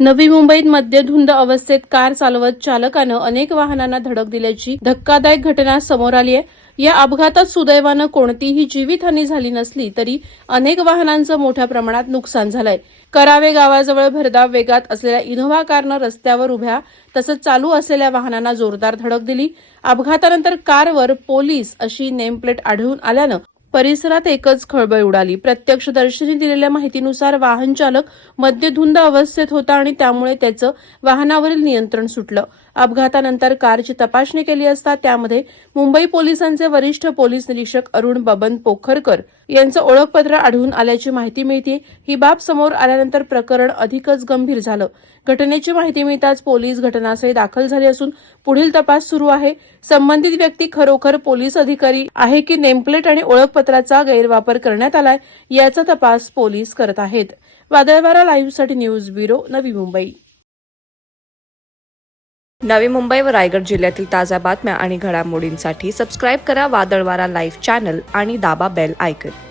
नवी मुंबईत मद्यधुंद अवस्थेत कार चालवत चालकानं अनेक वाहनांना धडक दिल्याची धक्कादायक घटना समोर आली आहे. या अपघातात सुदैवानं कोणतीही जीवितहानी झाली नसली तरी अनेक वाहनांचं मोठ्या प्रमाणात नुकसान झालंय. करावे गावाजवळ भरधाव वेगात असलेल्या इनोव्हा कारनं रस्त्यावर उभ्या तसंच चालू असलेल्या वाहनांना जोरदार धडक दिली. अपघातानंतर कारवर पोलीस अशी नेमप्लेट आढळून आल्यानं परिसरात एकच खळबळ उडाली. प्रत्यक्षदर्शींनी दिलेल्या माहितीनुसार वाहन चालक मद्यधुंद अवस्थेत होता आणि त्यामुळे त्याचं वाहनावरील नियंत्रण सुटलं. अपघातानंतर कारची तपासणी केली असता त्यामध्ये मुंबई पोलिसांचे वरिष्ठ पोलीस निरीक्षक अरुण बबन पोखरकर यांचं ओळखपत्र आढळून आल्याची माहिती मिळते. ही बाब समोर आल्यानंतर प्रकरण अधिकच गंभीर झालं. घटनेची माहिती मिळताच पोलीस घटनास्थळी दाखल झाले असून पुढील तपास सुरू आहे. संबंधित व्यक्ती खरोखर पोलीस अधिकारी आहे की नेमप्लेट आणि ओळखपत्राचा गैरवापर करण्यात आलाय याचा तपास पोलीस करत आहेत. वादळवारा लाईव्हसाठी न्यूज ब्युरो, नवी मुंबई. नवी मुंबई व रायगड जिल्ह्यातील ताज्या बातम्या आणि घडामोडींसाठी सबस्क्राईब करा वादळवारा लाईव्ह चॅनल आणि दाबा बेल आयकॉन.